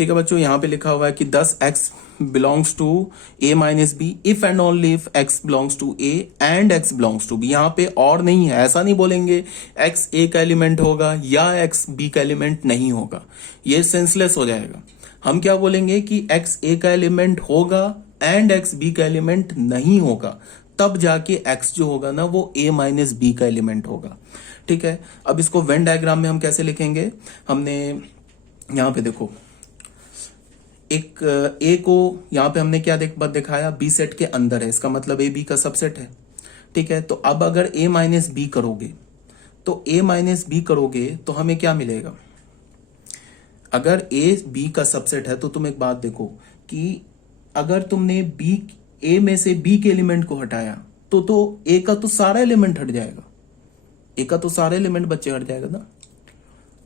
ठीक है बच्चों, यहाँ पे लिखा हुआ है कि 10x belongs to a minus B if and only if x belongs to a and x belongs to b। यहाँ पे और नहीं है, ऐसा नहीं बोलेंगे x a का एलिमेंट होगा या x b का एलिमेंट नहीं होगा, ये सेंसलेस हो जाएगा। हम क्या बोलेंगे कि x a का एलिमेंट होगा एंड x b का एलिमेंट नहीं होगा, तब जाके x जो होगा ना वो a माइनस बी का एलिमेंट होगा। ठीक है, अब इसको वेन डायग्राम में हम कैसे लिखेंगे, हमने यहाँ पे देखो एक ए को यहाँ पे हमने क्या दिखाया, बी सेट के अंदर है, इसका मतलब ए बी का सबसेट है। ठीक है, तो अब अगर ए माइनस बी करोगे तो ए माइनस बी करोगे तो हमें क्या मिलेगा, अगर ए बी का सबसेट है तो तुम एक बात देखो कि अगर तुमने बी ए में से बी के एलिमेंट को हटाया तो ए का तो सारा एलिमेंट हट जाएगा, ए का तो सारा एलिमेंट बच्चे हट जाएगा ना।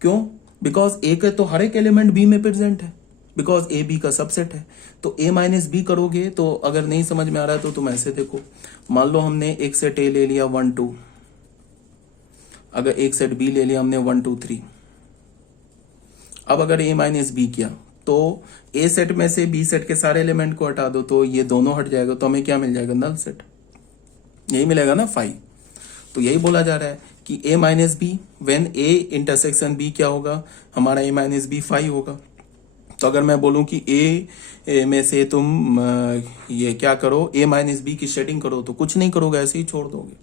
क्यों? बिकॉज ए का तो हर एक एलिमेंट बी में प्रेजेंट है, बिकॉज ए बी का सबसेट है। तो ए माइनस बी करोगे तो अगर नहीं समझ में आ रहा है तो तुम ऐसे देखो, मान लो हमने एक सेट ए ले लिया 1 2, अगर एक सेट बी ले लिया हमने 1 2 3। अब अगर ए माइनस बी किया तो ए सेट में से बी सेट के सारे एलिमेंट को हटा दो तो ये दोनों हट जाएगा, तो हमें क्या मिल जाएगा, नल सेट, यही मिलेगा ना 5। तो यही बोला जा रहा है कि A minus B when A intersection B क्या होगा, हमारा ए माइनस बी 5 होगा। तो अगर मैं बोलूं कि ए में से तुम ये क्या करो, ए माइनस बी की शेडिंग करो, तो कुछ नहीं करोगे, ऐसे ही छोड़ दोगे।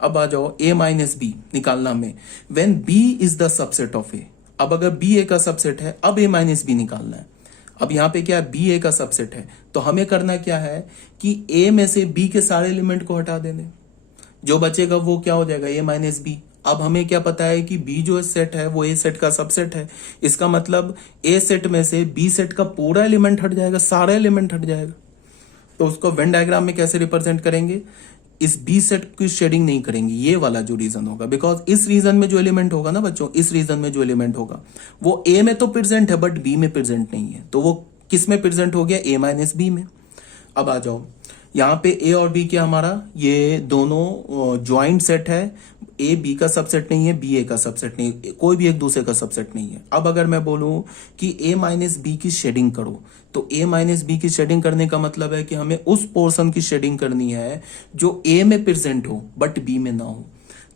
अब आ जाओ ए माइनस बी निकालना में, when B is the subset of A. अब अगर बी ए का सबसेट है, अब ए माइनस बी निकालना है। अब यहाँ पे क्या है, बी ए का सबसेट है, तो हमें करना क्या है कि ए में से बी के सारे एलिमेंट को हटा देने, जो बचेगा वो क्या हो जाएगा, ए माइनस बी। अब हमें क्या पता है कि बी जो सेट है वो ए सेट का सबसेट है, इसका मतलब ए सेट में से बी सेट का पूरा एलिमेंट हट जाएगा, सारा एलिमेंट हट जाएगा। तो उसको वेन डायग्राम में कैसे रिप्रेजेंट करेंगे, इस बी सेट की शेडिंग नहीं करेंगे, ये वाला जो रीजन होगा, बिकॉज इस रीजन में जो एलिमेंट होगा ना बच्चों, इस रीजन में जो एलिमेंट होगा वो ए में तो प्रेजेंट है बट बी में प्रेजेंट नहीं है, तो वो किस में प्रेजेंट हो गया, ए माइनस बी में। अब आ जाओ यहाँ पे ए और बी क्या हमारा, ये दोनों ज्वाइंट सेट है, ए बी का सबसेट नहीं है, बी ए का सबसेट नहीं है, कोई भी एक दूसरे का सबसेट नहीं है। अब अगर मैं बोलूं कि ए माइनस बी की शेडिंग करो, तो ए माइनस बी की शेडिंग करने का मतलब है कि हमें उस पोर्शन की शेडिंग करनी है जो ए में प्रेजेंट हो बट बी में ना हो।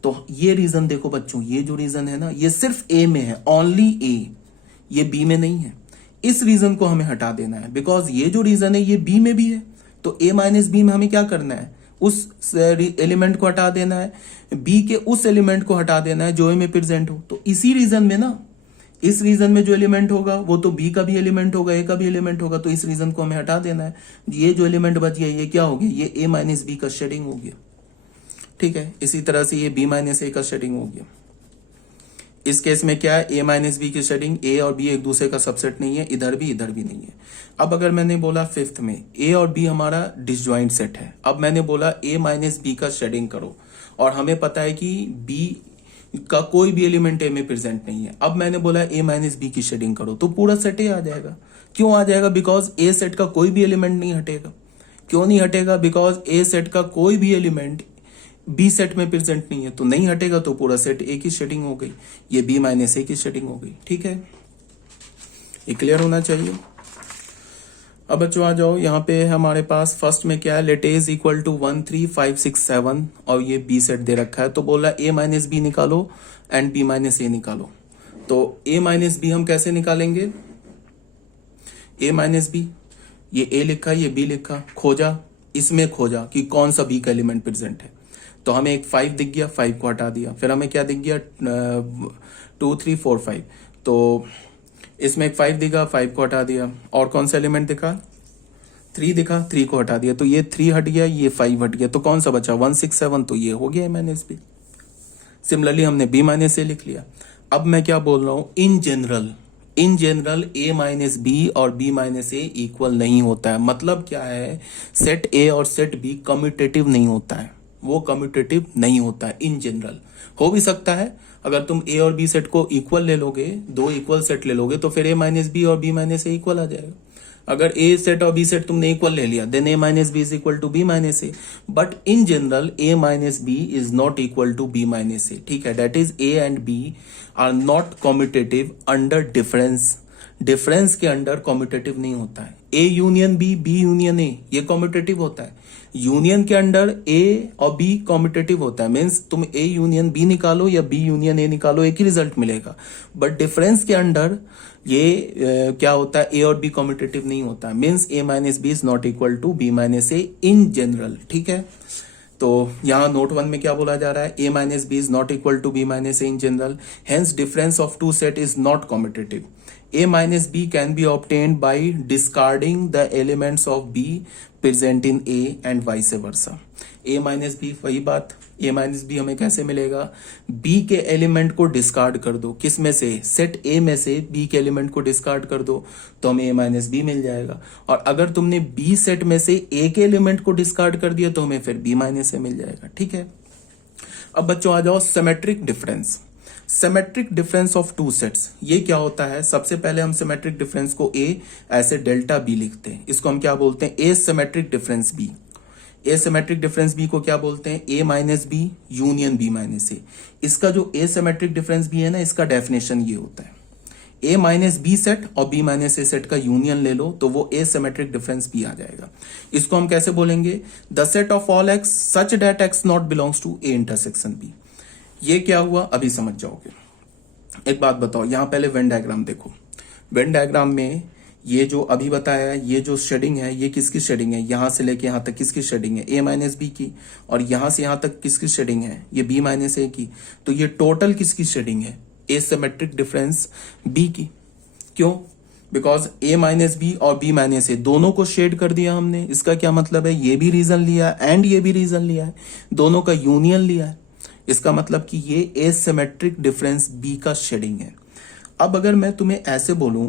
तो ये रीजन देखो बच्चों, ये जो रीजन है ना ये सिर्फ ए में है, ओनली ए, ये बी में नहीं है। इस रीजन को हमें हटा देना है, बिकॉज ये जो रीजन है ये बी में भी है, तो ए माइनस बी में हमें क्या करना है, उस एलिमेंट को हटा देना है, बी के उस एलिमेंट को हटा देना है जो ए में प्रेजेंट हो। तो इसी रीजन में ना, इस रीजन में जो एलिमेंट होगा वो तो बी का भी एलिमेंट होगा, ए का भी एलिमेंट होगा, तो इस रीजन को हमें हटा देना है। ये जो एलिमेंट बच गया ये क्या हो गया, ये ए माइनस बी का शेडिंग हो गया। ठीक है, इसी तरह से ये बी माइनस ए का शेडिंग हो गया। इस केस में क्या है, ए माइनस बी की शेडिंग, ए और बी एक दूसरे का सबसेट नहीं है, इधर भी नहीं है। अब अगर मैंने बोला फिफ्थ में ए और बी हमारा डिसजॉइंट सेट है, अब मैंने बोला ए माइनस बी का शेडिंग करो, और हमें पता है कि बी का कोई भी एलिमेंट ए में प्रेजेंट नहीं है। अब मैंने बोला ए माइनस बी की शेडिंग करो, तो पूरा सेट ए आ जाएगा। क्यों आ जाएगा, बिकॉज ए सेट का कोई भी एलिमेंट नहीं हटेगा। क्यों नहीं हटेगा, बिकॉज ए सेट का कोई भी एलिमेंट बी सेट में प्रेजेंट नहीं है, तो नहीं हटेगा, तो पूरा सेट ए की शेडिंग हो गई, ये बी माइनस ए की शेडिंग हो गई। ठीक है, ये क्लियर होना चाहिए। अब बच्चों आ जाओ, यहाँ पे हमारे पास फर्स्ट में क्या है, let A is equal to 1 3 5 6 7 और ये बी सेट दे रखा है, तो बोला ए माइनस बी निकालो एंड बी माइनस ए निकालो। तो ए माइनस बी हम कैसे निकालेंगे, ए माइनस बी, ये ए लिखा ये बी लिखा, खोजा, इसमें खोजा कि कौन सा बी का एलिमेंट प्रेजेंट है, तो हमें एक 5 दिख गया, 5 को हटा दिया। फिर हमें क्या दिख गया, 2 3 4 5, तो इसमें एक 5 दिखा, 5 को हटा दिया। और कौन सा एलिमेंट दिखा, 3 दिखा, 3 को हटा दिया, तो ये 3 हट गया, ये 5 हट गया, तो कौन सा बचा, 1 6 7, तो ये हो गया ए माइनस बी। सिमिलरली हमने बी माइनस ए लिख लिया। अब मैं क्या बोल रहा हूं, in general A minus B और बी माइनस ए इक्वल नहीं होता है। मतलब क्या है, सेट ए और सेट बी कम्यूटेटिव नहीं होता है, वो कम्यूटेटिव नहीं होता है। इन जनरल हो भी सकता है, अगर तुम ए और बी सेट को इक्वल ले लोगे, दो इक्वल सेट ले लोगे, तो फिर ए माइनस बी और बी माइनस ए इक्वल आ जाएगा। अगर ए सेट और बी सेट तुमने इक्वल ले लिया, then A minus B is equal to B minus A, but in general A minus B is not equal to B minus A. ठीक है, that is A and B are not commutative under difference के अंडर commutative नहीं होता है। A union B union ए, ये commutative होता है। यूनियन के अंडर ए और बी कॉम्यूटेटिव होता है, मीन्स तुम ए यूनियन बी निकालो या बी यूनियन ए निकालो, एक ही रिजल्ट मिलेगा। बट डिफरेंस के अंडर ये क्या होता है, ए और बी कॉम्यूटेटिव नहीं होता, means A minus B is not equal to B minus A in general. ठीक है, तो यहाँ नोट 1 में क्या बोला जा रहा है, A minus B is not equal to B minus A in general, hence difference of two set is not commutative. A minus B can be obtained by discarding the elements of B present in A and vice versa. A minus B, वही बात, A minus B हमें कैसे मिलेगा, B के element को discard कर दो, किस में से, सेट A में से B के एलिमेंट को डिस्कार्ड कर दो तो हमें A माइनस B मिल जाएगा। और अगर तुमने B सेट में से A के एलिमेंट को डिस्कार्ड कर दिया तो हमें फिर B माइनस A मिल जाएगा। ठीक है, अब बच्चों आ जाओ symmetric difference. Symmetric difference of two sets, ये क्या होता है, सबसे पहले हम सिमेट्रिक डिफरेंस को ए ऐसे डेल्टा बी लिखते हैं, इसको हम क्या बोलते हैं, A symmetric difference B. A symmetric difference B को क्या बोलते हैं, A minus B union B minus A. इसका जो ए सिमेट्रिक डिफरेंस बी है ना, इसका डेफिनेशन ये होता है, ए माइनस बी सेट और बी माइनस ए सेट का यूनियन ले लो तो वो ए सिमेट्रिक डिफरेंस बी आ जाएगा। इसको हम कैसे बोलेंगे, the set of all X such that X not belongs to A intersection B. ये क्या हुआ अभी समझ जाओगे। एक बात बताओ, यहां पहले वेन डायग्राम देखो, वेन डायग्राम में ये जो अभी बताया है, ये जो शेडिंग है ये किसकी शेडिंग है, यहां से लेके यहां तक किसकी शेडिंग है, ए माइनस बी की, और यहां से यहां तक किसकी शेडिंग है, ये बी माइनस ए की। तो ये टोटल किसकी शेडिंग है, ए सिमेट्रिक डिफरेंस बी की। क्यों, बिकॉज ए माइनस बी और बी माइनस ए दोनों को शेड कर दिया हमने। इसका क्या मतलब है, ये भी रीजन लिया एंड ये भी रीजन लिया है, दोनों का यूनियन लिया है। इसका मतलब कि ये एसिमेट्रिक डिफरेंस बी का शेडिंग है। अब अगर मैं तुम्हें ऐसे बोलूं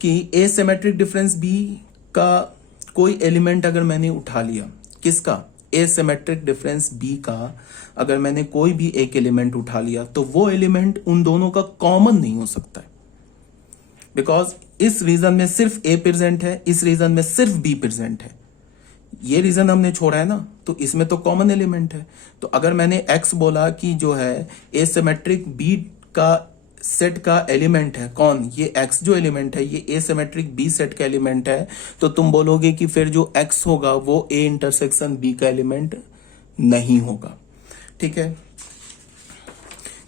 कि एसिमेट्रिक डिफरेंस बी का कोई एलिमेंट अगर मैंने उठा लिया, किसका, एसिमेट्रिक डिफरेंस बी का अगर मैंने कोई भी एक एलिमेंट उठा लिया तो वो एलिमेंट उन दोनों का कॉमन नहीं हो सकता है, बिकॉज इस रीजन में सिर्फ ए प्रेजेंट है, इस रीजन में सिर्फ बी प्रेजेंट है। ये रीजन हमने छोड़ा है ना, तो इसमें तो कॉमन एलिमेंट है। तो अगर मैंने x बोला कि जो है एसिमेट्रिक बी का सेट का एलिमेंट है, कौन, ये x जो एलिमेंट है ये एसिमेट्रिक बी सेट का एलिमेंट है, तो तुम बोलोगे कि फिर जो x होगा वो a इंटरसेक्शन b का एलिमेंट नहीं होगा। ठीक है,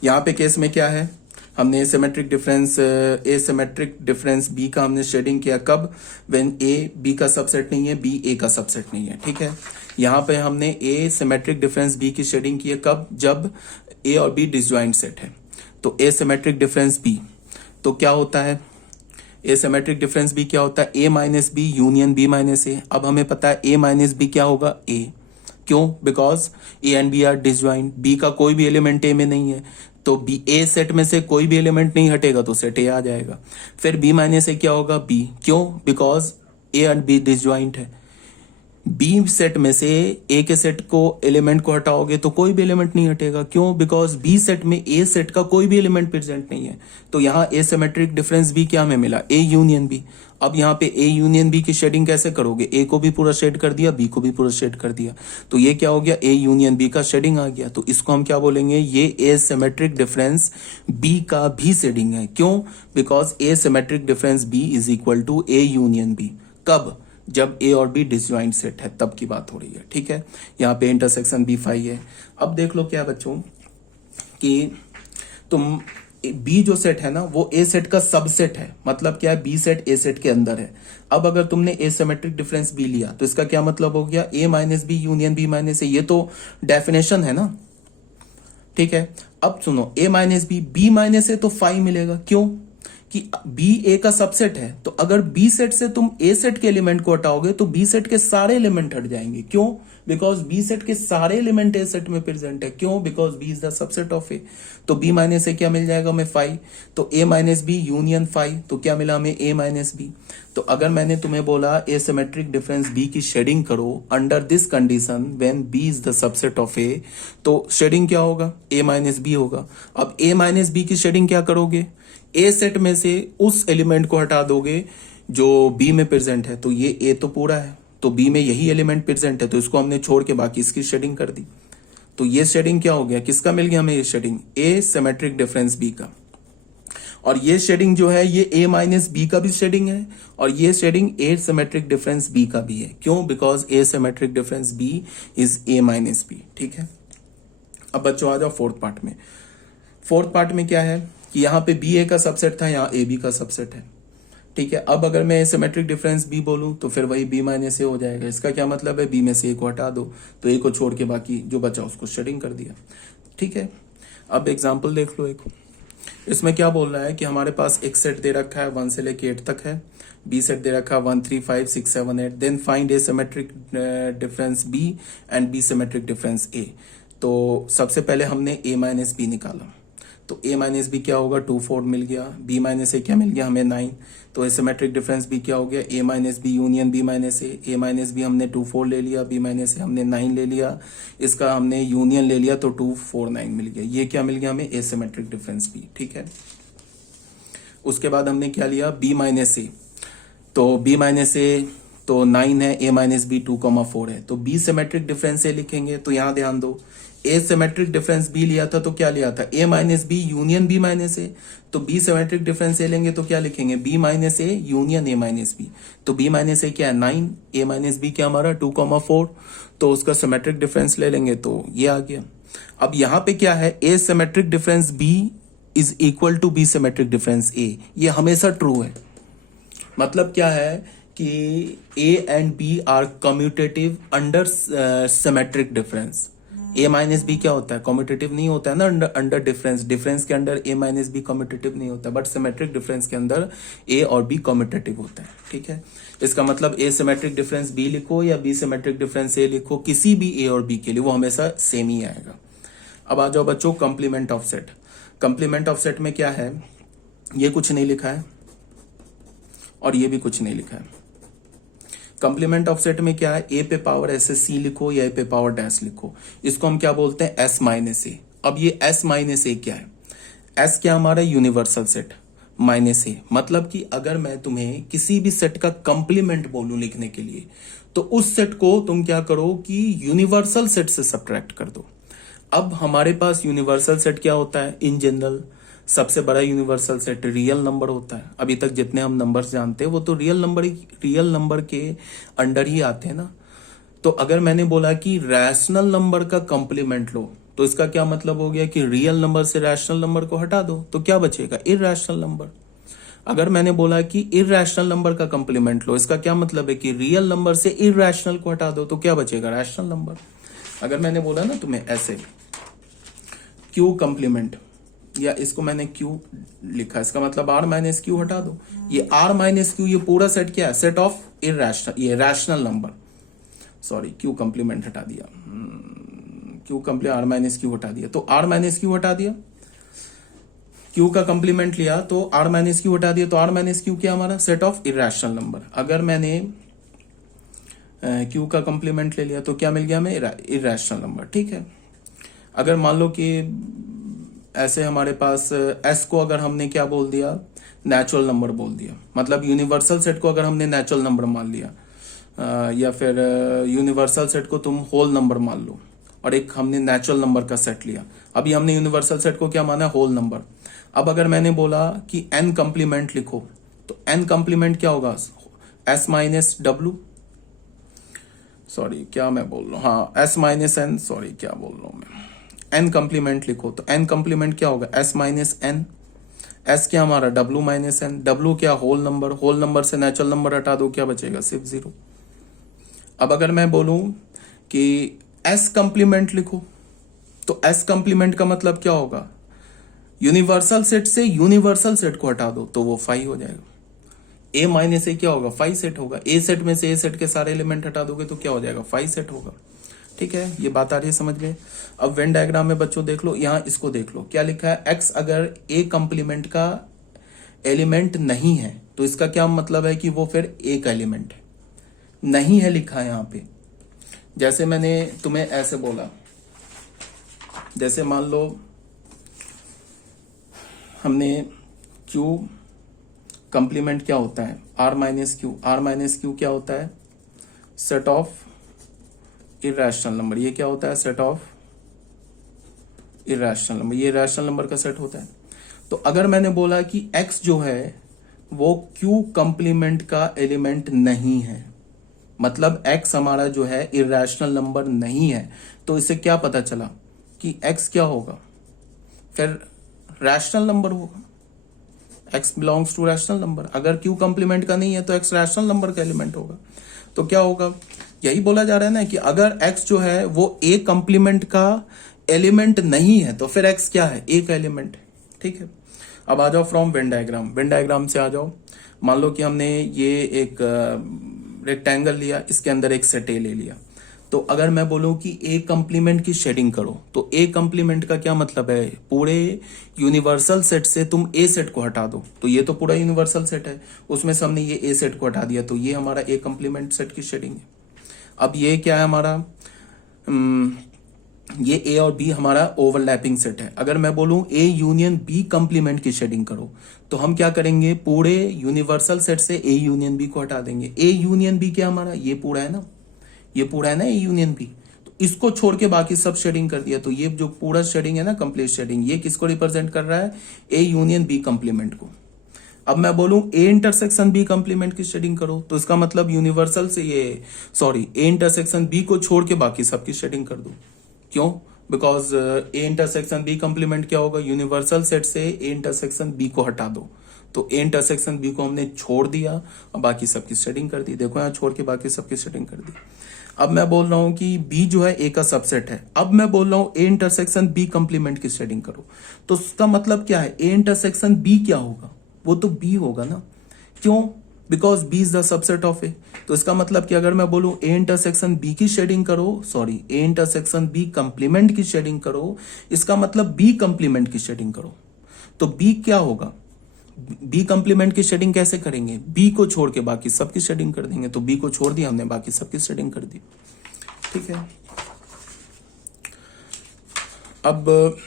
यहां पे केस में क्या है, हमने एसिमेट्रिक डिफरेंस बी का हमने शेडिंग किया कब, व्हेन ए बी का सबसेट नहीं है, बी ए का सबसेट नहीं है। ठीक है, यहां पे हमने ए सिमेट्रिक डिफरेंस बी की शेडिंग की है कब, जब ए और बी डिसजॉइंट सेट है। तो ए सिमेट्रिक डिफरेंस बी तो क्या होता है, ए सिमेट्रिक डिफरेंस बी क्या होता है, A minus B union B minus A. अब हमें पता है ए माइनस बी क्या होगा, ए। क्यों, because A and B are disjoint, B का कोई भी एलिमेंट ए में नहीं है, तो बी ए सेट में से कोई भी एलिमेंट नहीं हटेगा तो सेट ए आ जाएगा। फिर बी माइनस ए क्या होगा, बी। क्यों, because A and B disjoint है, बी सेट में से ए के सेट को एलिमेंट को हटाओगे तो कोई भी एलिमेंट नहीं हटेगा। क्यों, बिकॉज बी सेट में ए सेट का कोई भी एलिमेंट प्रेजेंट नहीं है। तो यहाँ एसिमेट्रिक डिफरेंस बी क्या हमें मिला, ए यूनियन बी। अब यहाँ पे ए यूनियन बी की शेडिंग कैसे करोगे, ए को भी पूरा शेड कर दिया, बी को भी पूरा शेड कर दिया, तो ये क्या हो गया, ए यूनियन बी का शेडिंग आ गया। तो इसको हम क्या बोलेंगे, ये एसिमेट्रिक डिफरेंस बी का भी शेडिंग है। क्यों, because A symmetric difference B is equal to A union B. कब, जब ए और बी डिसजॉइंट सेट है तब की बात हो रही है। ठीक है, यहाँ पे इंटरसेक्शन बी फाई है। अब देख लो क्या बच्चों कि तुम बी जो सेट है ना वो ए सेट का सबसेट है, मतलब क्या है, बी सेट ए सेट के अंदर है। अब अगर तुमने एसिमेट्रिक डिफरेंस बी लिया तो इसका क्या मतलब हो गया, A minus B union B minus A, ये तो डेफिनेशन है ना। ठीक है, अब सुनो, A minus B minus A तो फाई मिलेगा। क्यों, कि बी ए का सबसेट है, तो अगर बी सेट से तुम ए सेट के एलिमेंट को हटाओगे तो बी सेट के सारे एलिमेंट हट जाएंगे। क्यों, बिकॉज बी सेट के सारे एलिमेंट ए सेट में प्रेजेंट है। क्यों, because B is the subset of A. तो बी माइनस ए क्या मिल जाएगा हमें, फाई। तो ए माइनस बी यूनियन फाई, तो क्या मिला हमें, ए माइनस बी। तो अगर मैंने तुम्हें बोला एसिमेट्रिक डिफरेंस बी की शेडिंग करो under this condition when B is the subset of A, तो शेडिंग क्या होगा, ए माइनस बी होगा। अब ए माइनस बी की शेडिंग क्या करोगे, ए सेट में से उस एलिमेंट को हटा दोगे जो बी में प्रेजेंट है, तो ये ए तो पूरा है, तो बी में यही एलिमेंट प्रेजेंट है, तो इसको हमने छोड़ के बाकी इसकी शेडिंग कर दी। तो ये शेडिंग क्या हो गया, किसका मिल गया हमें ये shading, A symmetric difference B का। और ये शेडिंग जो है ये a माइनस बी का भी शेडिंग है, और ये shading A symmetric difference b का भी है। क्यों? Because A symmetric difference b is a minus B. ठीक है, अब बच्चों आ जाओ फोर्थ पार्ट में। फोर्थ पार्ट में क्या है कि यहाँ पे बी ए का सबसेट था, यहाँ ए बी का सबसेट है। ठीक है, अब अगर मैं सिमेट्रिक डिफरेंस बी बोलूं तो फिर वही बी माइनस ए हो जाएगा। इसका क्या मतलब है? बी में से ए को हटा दो, तो ए को छोड़ के बाकी जो बचा उसको शेडिंग कर दिया। ठीक है, अब एग्जाम्पल देख लो एक। इसमें क्या बोल रहा है कि हमारे पास एक सेट दे रखा है 1 से लेके 8 तक है, बी सेट दे रखा है 1 3 5 6 7 8, then find A symmetric difference B and B symmetric difference A. तो सबसे पहले हमने ए माइनस बी निकाला, तो a माइनस बी क्या होगा? 2 4 मिल गया, b माइनस ए क्या मिल गया हमें? 9। तो सिमेट्रिक डिफरेंस b क्या हो गया? a minus B union b minus A minus B हमने 2 4 ले लिया, b माइनस ए हमने 9 ले लिया, इसका हमने यूनियन ले लिया तो 2 4 9 मिल गया। ये क्या मिल गया हमें? ए सिमेट्रिक डिफरेंस b। ठीक है, उसके बाद हमने क्या लिया? b माइनस ए, तो b माइनस ए तो 9 है, a माइनस बी 2,4 है, तो b सिमेट्रिक डिफरेंस ए लिखेंगे। तो यहां ध्यान दो, ए सिमेट्रिक डिफरेंस बी लिया था तो क्या लिया था? A minus B union B minus A. तो बी सिमेट्रिक डिफरेंस ए लेंगे तो क्या लिखेंगे? B minus A union A minus B. तो बी माइनस ए क्या है? 9, ए माइनस बी क्या हमारा? 2,4। तो उसका सिमेट्रिक डिफरेंस ले लेंगे तो ये आ गया। अब यहां पे क्या है? A symmetric difference B is equal to B symmetric difference A. ये हमेशा ट्रू है। मतलब क्या है कि A and B are commutative under symmetric difference. A minus B क्या होता है? कम्यूटेटिव नहीं होता है ना अंडर डिफरेंस के under A minus B commutative नहीं होता, बट सिमेट्रिक डिफरेंस के अंदर ए और बी कम्यूटेटिव होता है। ठीक है, इसका मतलब ए सिमेट्रिक डिफरेंस बी लिखो या बी सिमेट्रिक डिफरेंस ए लिखो, किसी भी ए और बी के लिए वो हमेशा सेम ही आएगा। अब आ जाओ बच्चों complement of set. Complement of set में क्या है? ये कुछ नहीं लिखा है और ये भी कुछ नहीं लिखा है। कंप्लीमेंट ऑफ सेट में क्या है? ए पे पावर ऐसे सी लिखो या ए पे पावर डैश लिखो। इसको हम क्या बोलते हैं? S minus A. अब ये एस माइनस ए क्या है? एस क्या हमारा? यूनिवर्सल सेट माइनस ए। मतलब कि अगर मैं तुम्हें किसी भी सेट का कंप्लीमेंट बोलूं लिखने के लिए, तो उस सेट को तुम क्या करो कि यूनिवर्सल सेट से सब्ट्रैक्ट कर दो। अब हमारे पास यूनिवर्सल सेट क्या होता है? इन जनरल सबसे बड़ा यूनिवर्सल सेट रियल नंबर होता है। अभी तक जितने हम नंबर्स जानते हैं वो तो रियल नंबर के अंडर ही आते हैं ना। तो अगर मैंने बोला कि रैशनल नंबर का कंप्लीमेंट लो, तो इसका क्या मतलब हो गया कि रियल नंबर से रैशनल नंबर को हटा दो, तो क्या बचेगा? Irrational number. अगर मैंने बोला कि इरैशनल नंबर का कंप्लीमेंट लो, इसका क्या मतलब है कि रियल नंबर से इरैशनल को हटा दो, तो क्या बचेगा? Rational number. अगर मैंने बोला ना तुम्हें ऐसे क्यू कंप्लीमेंट, या इसको मैंने क्यू लिखा, इसका मतलब आर माइनस क्यू हटा दो। ये आर माइनस क्यू ये पूरा सेट क्या है? सेट ऑफ इरैशनल, ये rational number. Sorry, Q complement हटा दिया, Q complement R minus Q हटा दिया, तो आर माइनस क्यू हटा दिया। क्यू का कंप्लीमेंट लिया तो आर माइनस क्यू हटा दिया, तो आर माइनस क्यू क्या हमारा? Set of irrational number. अगर मैंने क्यू का कंप्लीमेंट ले लिया तो क्या मिल गया हमें? Irrational number. ठीक है, अगर मान लो कि ऐसे हमारे पास एस को अगर हमने क्या बोल दिया? नेचुरल नंबर बोल दिया, मतलब यूनिवर्सल सेट को अगर हमने नेचुरल नंबर मान लिया, या फिर यूनिवर्सल सेट को तुम होल नंबर मान लो, और एक हमने नेचुरल नंबर का सेट लिया। अभी हमने यूनिवर्सल सेट को क्या माना? Whole number. अब अगर मैंने बोला कि एन कंप्लीमेंट लिखो, तो एन कंप्लीमेंट क्या होगा? एस माइनस डब्ल्यू, सॉरी क्या मैं बोल रहा हूँ, हाँ एस माइनस एन, सॉरी क्या बोल रहा हूँ मैं। एन कंप्लीमेंट लिखो तो एन कंप्लीमेंट क्या होगा? S minus N. एस क्या हमारा? W minus N. डब्ल्यू क्या? Whole number. होल नंबर से नेचुरल नंबर हटा दो, क्या बचेगा? सिर्फ 0। अब अगर मैं बोलूं कि एस कंप्लीमेंट लिखो, तो एस कंप्लीमेंट का मतलब क्या होगा? यूनिवर्सल सेट से यूनिवर्सल सेट को हटा दो तो वो 5 हो जाएगा। ए माइनस ए क्या होगा? 5 सेट होगा। ए सेट में से ए सेट के सारे एलिमेंट हटा दोगे तो क्या हो जाएगा? 5 सेट होगा। ठीक है, ये बात आ रही है समझ में? अब वेन डायग्राम में बच्चों देख लो, यहां इसको देख लो क्या लिखा है? एक्स अगर ए कंप्लीमेंट का एलिमेंट नहीं है तो इसका क्या मतलब है कि वो फिर ए का एलिमेंट है। नहीं है लिखा है यहां पे। जैसे मैंने तुम्हें ऐसे बोला, जैसे मान लो हमने क्यू कंप्लीमेंट क्या होता है? R minus Q. R minus Q क्या होता है? Set of irrational number. ये क्या होता है? Set of irrational number. ये इरैशनल नंबर का सेट होता है। तो अगर मैंने बोला कि x जो है वो Q कंप्लीमेंट का एलिमेंट नहीं है, मतलब x हमारा जो है इरेशनल नंबर नहीं है, तो इससे क्या पता चला कि x क्या होगा, फिर रैशनल नंबर होगा। x belongs to rational number. अगर q कंप्लीमेंट का नहीं है तो x रैशनल नंबर का एलिमेंट होगा। तो क्या होगा, यही बोला जा रहा है ना कि अगर x जो है वो a कंप्लीमेंट का एलिमेंट नहीं है तो फिर x क्या है, a का एलिमेंट है। ठीक है, अब आ जाओ from Venn diagram. Venn diagram से आ जाओ। मान लो कि हमने ये एक रेक्टेंगल लिया, इसके अंदर एक सेट ए ले लिया। तो अगर मैं बोलूं कि ए कंप्लीमेंट की शेडिंग करो, तो ए कंप्लीमेंट का क्या मतलब है, पूरे यूनिवर्सल सेट से तुम ए सेट को हटा दो। तो ये तो पूरा यूनिवर्सल सेट है, उसमें से हमने ये ए सेट को हटा दिया, तो ये हमारा ए कंप्लीमेंट सेट की शेडिंग है। अब ये क्या है हमारा, ये ए और बी हमारा ओवरलैपिंग सेट है। अगर मैं बोलूं ए यूनियन बी कंप्लीमेंट की शेडिंग करो, तो हम क्या करेंगे, पूरे यूनिवर्सल सेट से ए यूनियन बी को हटा देंगे। ए यूनियन बी क्या हमारा, ये पूरा है ना, ये पूरा है ना ए यूनियन बी, तो इसको छोड़ के बाकी सब शेडिंग कर दिया। तो ये जो पूरा शेडिंग है ना, कंप्लीट शेडिंग, ये किसको रिप्रेजेंट कर रहा है, ए यूनियन बी कंप्लीमेंट को। अब मैं बोलूं ए इंटरसेक्शन बी कंप्लीमेंट की शेडिंग करो, तो इसका मतलब यूनिवर्सल से ये ए इंटरसेक्शन बी को छोड़ के बाकी सबकी शेडिंग कर दो। क्यों, because A intersection B complement क्या होगा, यूनिवर्सल सेट से ए इंटरसेक्शन बी को हटा दो। तो ए इंटरसेक्शन बी को हमने छोड़ दिया और बाकी सबकी शेडिंग कर दी। देखो यहाँ छोड़ के बाकी सबकी शेडिंग कर दी। अब मैं बोल रहा हूं कि बी जो है ए का सबसेट है। अब मैं बोल रहा हूं ए इंटरसेक्शन बी कंप्लीमेंट की शेडिंग करो, तो उसका मतलब क्या है, ए इंटरसेक्शन बी क्या होगा, वो तो बी होगा ना। क्यों, because B is the subset of A. तो इसका मतलब कि अगर मैं बोलूं ए इंटरसेक्शन बी की शेडिंग करो, sorry A intersection B complement की शेडिंग करो, इसका मतलब बी कंप्लीमेंट की शेडिंग करो। तो बी क्या होगा, बी कंप्लीमेंट की शेडिंग कैसे करेंगे, बी को छोड़ के बाकी सबकी शेडिंग कर देंगे। तो बी को छोड़ दिया हमने, बाकी सबकी शेडिंग कर दी। ठीक है, अब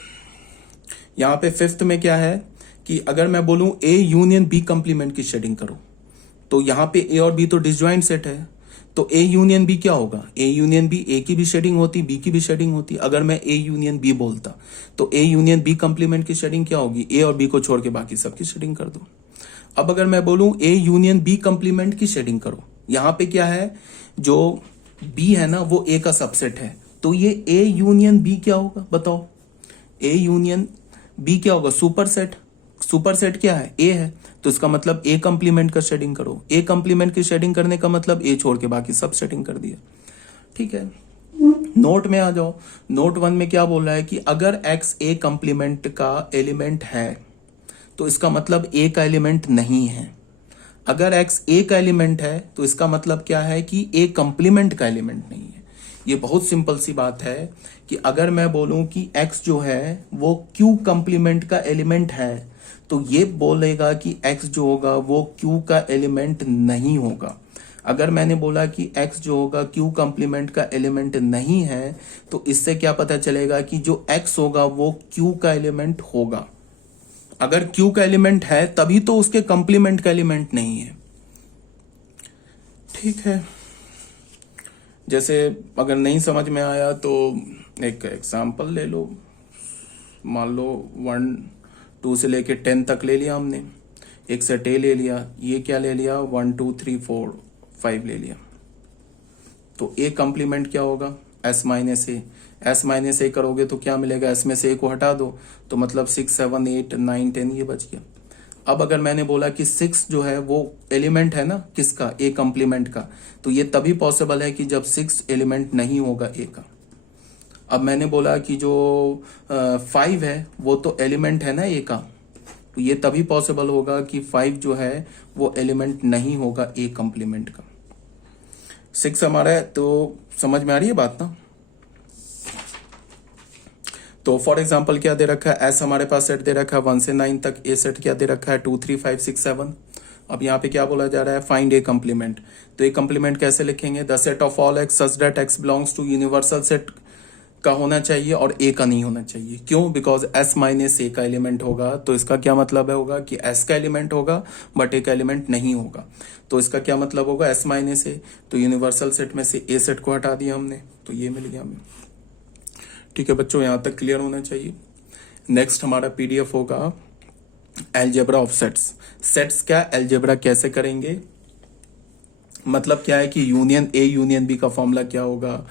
यहां पे फिफ्थ में क्या है कि अगर मैं बोलूं ए यूनियन बी कंप्लीमेंट की शेडिंग करो, तो यहां पे ए और बी तो डिसजॉइंट सेट है, तो ए यूनियन बी क्या होगा, ए यूनियन बी, ए की भी शेडिंग होती, बी की भी शेडिंग होती। अगर मैं ए यूनियन बी बोलता तो ए यूनियन बी कंप्लीमेंट की शेडिंग क्या होगी, ए और बी को छोड़ के बाकी सबकी शेडिंग कर दो। अब अगर मैं बोलूं ए यूनियन बी कंप्लीमेंट की शेडिंग करो, यहां पे क्या है, जो बी है ना वो ए का सबसेट है, तो ये ए यूनियन बी क्या होगा बताओ, ए यूनियन बी क्या होगा, सुपरसेट। सुपरसेट क्या है, ए है, तो इसका मतलब ए कंप्लीमेंट का शेडिंग करो। ए कंप्लीमेंट की शेडिंग करने का मतलब ए छोड़ के बाकी सब शेडिंग कर दिया। ठीक है, नोट में आ जाओ। नोट 1 में क्या बोल रहा है कि अगर एक्स ए कंप्लीमेंट का एलिमेंट है तो इसका मतलब ए का एलिमेंट नहीं है। अगर एक्स ए का एलिमेंट है तो इसका मतलब क्या है कि ए कंप्लीमेंट का एलिमेंट नहीं है। ये बहुत सिंपल सी बात है कि अगर मैं बोलूं कि x जो है वो q कंप्लीमेंट का एलिमेंट है, तो ये बोलेगा कि x जो होगा वो q का एलिमेंट नहीं होगा। अगर मैंने बोला कि x जो होगा q कंप्लीमेंट का एलिमेंट नहीं है, तो इससे क्या पता चलेगा कि जो x होगा वो q का एलिमेंट होगा। अगर q का एलिमेंट है तभी तो उसके कंप्लीमेंट का एलिमेंट नहीं है। ठीक है, जैसे अगर नहीं समझ में आया तो एक एग्जांपल ले लो। मान लो 1 2 से लेके 10 तक ले लिया हमने, एक सेट ए ले लिया, ये क्या ले लिया 1 2 3 4 5 ले लिया। तो ए कंप्लीमेंट क्या होगा, एस माइनस ए। एस माइनस ए करोगे तो क्या मिलेगा, एस में से ए को हटा दो तो मतलब 6 7 8 9 10 ये बच गया। अब अगर मैंने बोला कि 6 जो है वो एलिमेंट है ना किसका, ए कंप्लीमेंट का, तो ये तभी पॉसिबल है कि जब 6 एलिमेंट नहीं होगा ए का। अब मैंने बोला कि जो 5 है वो तो एलिमेंट है ना ए का, तो ये तभी पॉसिबल होगा कि 5 जो है वो एलिमेंट नहीं होगा ए कंप्लीमेंट का। 6 हमारा है, तो समझ में आ रही है बात ना। तो फॉर एग्जाम्पल क्या दे रखा है, एस हमारे पास सेट दे रखा है 1 से 9 तक, ए सेट क्या दे रखा है 2 3 5 6 7। अब यहाँ पे क्या बोला जा रहा है, फाइंड ए कंप्लीमेंट। तो ए कंप्लीमेंट कैसे लिखेंगे, the set of all X such that X belongs to universal set का होना चाहिए और ए का नहीं होना चाहिए। क्यों, बिकॉज एस माइनस ए का एलिमेंट होगा, तो इसका क्या मतलब है होगा कि एस का एलिमेंट होगा बट ए का एलिमेंट नहीं होगा। तो इसका क्या मतलब होगा, एस माइनस ए, तो यूनिवर्सल सेट में से ए सेट को हटा दिया हमने, तो ये मिल गया हमें। ठीक है बच्चों, यहां तक क्लियर होना चाहिए। नेक्स्ट हमारा पीडीएफ होगा एल्जेब्रा ऑफ सेट्स। सेट्स क्या, एल्जेब्रा कैसे करेंगे, मतलब क्या है कि यूनियन ए यूनियन बी का फॉर्मूला क्या होगा,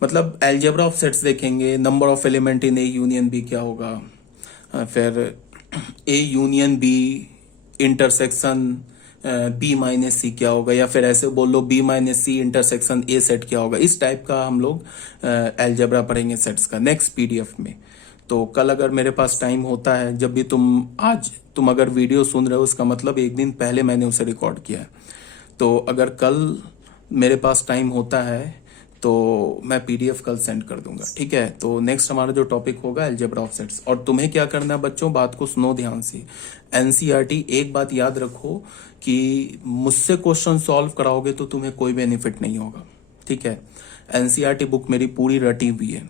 मतलब एल्जेब्रा ऑफ सेट्स देखेंगे, number of element in A union B क्या होगा, फिर A union B intersection B minus C क्या होगा, या फिर ऐसे बोल लो B minus C intersection A set क्या होगा। इस टाइप का हम लोग एल्जेब्रा पढ़ेंगे सेट्स का नेक्स्ट पीडीएफ में। तो कल अगर मेरे पास टाइम होता है, जब भी तुम अगर वीडियो सुन रहे हो, उसका मतलब एक दिन पहले मैंने उसे रिकॉर्ड किया है। तो अगर कल मेरे पास टाइम होता है तो मैं पीडीएफ कल सेंड कर दूंगा, ठीक है। तो नेक्स्ट हमारा जो टॉपिक होगा एल्जेब्रा ऑफ सेट्स। और तुम्हें क्या करना है बच्चों, बात को सुनो ध्यान से। एनसीईआरटी, एक बात याद रखो कि मुझसे क्वेश्चन सॉल्व कराओगे तो तुम्हें कोई बेनिफिट नहीं होगा, ठीक है। एनसीईआरटी बुक मेरी पूरी रटी हुई है,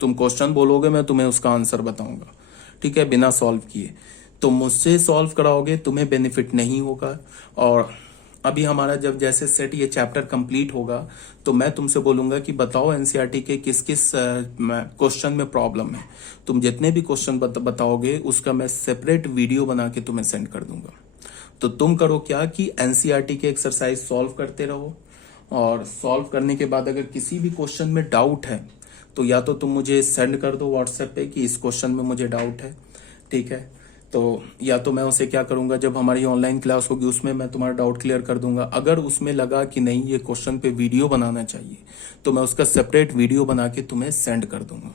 तुम क्वेश्चन बोलोगे मैं तुम्हें उसका आंसर बताऊंगा, ठीक है, बिना सॉल्व किए। तो मुझसे सॉल्व कराओगे तुम्हें बेनिफिट नहीं होगा। और अभी हमारा जब जैसे सेट ये चैप्टर कंप्लीट होगा तो मैं तुमसे बोलूंगा कि बताओ एनसीईआरटी के किस किस क्वेश्चन में प्रॉब्लम है। तुम जितने भी क्वेश्चन बताओगे उसका मैं सेपरेट वीडियो बना के तुम्हें सेंड कर दूंगा। तो तुम करो क्या कि एनसीईआरटी के एक्सरसाइज सॉल्व करते रहो, और सॉल्व करने के बाद अगर किसी भी क्वेश्चन में डाउट है तो या तो तुम मुझे सेंड कर दो व्हाट्सएप पे कि इस क्वेश्चन में मुझे डाउट है, ठीक है। तो या तो मैं उसे क्या करूंगा, जब हमारी ऑनलाइन क्लास होगी उसमें मैं तुम्हारा डाउट क्लियर कर दूंगा। अगर उसमें लगा कि नहीं ये क्वेश्चन पे वीडियो बनाना चाहिए तो मैं उसका सेपरेट वीडियो बना के तुम्हें सेंड कर दूंगा,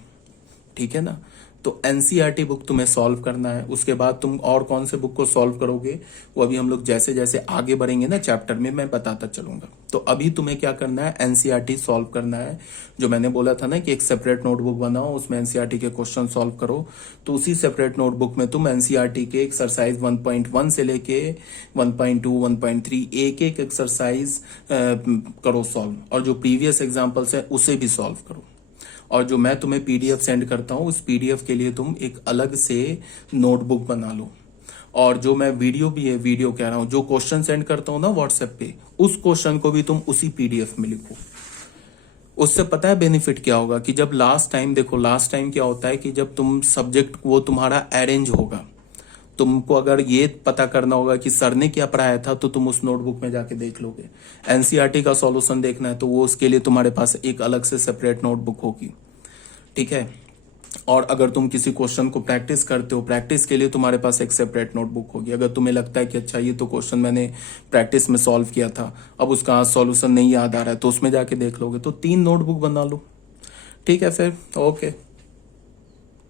ठीक है ना। तो एनसीईआरटी बुक तुम्हें सॉल्व करना है, उसके बाद तुम और कौन से बुक को सॉल्व करोगे वो अभी हम लोग जैसे जैसे आगे बढ़ेंगे ना चैप्टर में मैं बताता चलूंगा। तो अभी तुम्हें क्या करना है, एनसीईआरटी सॉल्व करना है। जो मैंने बोला था ना कि एक सेपरेट नोटबुक बनाओ, उसमें एनसीईआरटी के क्वेश्चन सॉल्व करो। तो उसी सेपरेट नोटबुक में तुम एनसीईआरटी के एक्सरसाइज 1.1 से लेके 1.2 1.3 एक एक एक्सरसाइज करो सॉल्व, और जो प्रीवियस एग्जाम्पल्स है उसे भी सॉल्व करो। और जो मैं तुम्हें पीडीएफ सेंड करता हूं उस पीडीएफ के लिए तुम एक अलग से नोटबुक बना लो। और जो मैं वीडियो कह रहा हूं, जो क्वेश्चन सेंड करता हूं ना व्हाट्सएप पे, उस क्वेश्चन को भी तुम उसी पीडीएफ में लिखो। उससे पता है बेनिफिट क्या होगा कि जब लास्ट टाइम क्या होता है कि जब तुम सब्जेक्ट वो तुम्हारा अरेंज होगा, तुमको अगर ये पता करना होगा कि सर ने क्या पढ़ाया था तो तुम उस नोटबुक में जाके देख लोगे। एनसीईआरटी का सॉल्यूशन देखना है तो वो उसके लिए तुम्हारे पास एक अलग से सेपरेट नोटबुक होगी, ठीक है। और अगर तुम किसी क्वेश्चन को प्रैक्टिस करते हो, प्रैक्टिस के लिए तुम्हारे पास एक सेपरेट नोटबुक होगी। अगर तुम्हें लगता है कि अच्छा ये तो क्वेश्चन मैंने प्रैक्टिस में सॉल्व किया था, अब उसका सॉल्यूशन नहीं याद आ रहा है, तो उसमें जाके देख लोगे। तो 3 नोटबुक बना लो, ठीक है। फिर ओके।